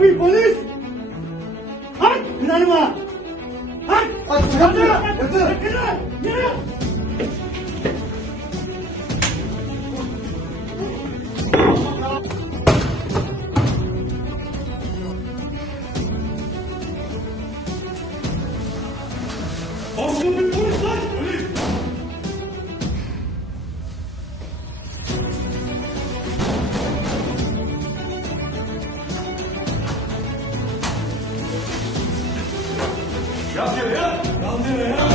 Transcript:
kapıyı polis! Aç! Planıma! Aç! Aç! Yatır! Yatır! Yatır! Yatır! Yatır! Yat yere yat! Yat yere yat!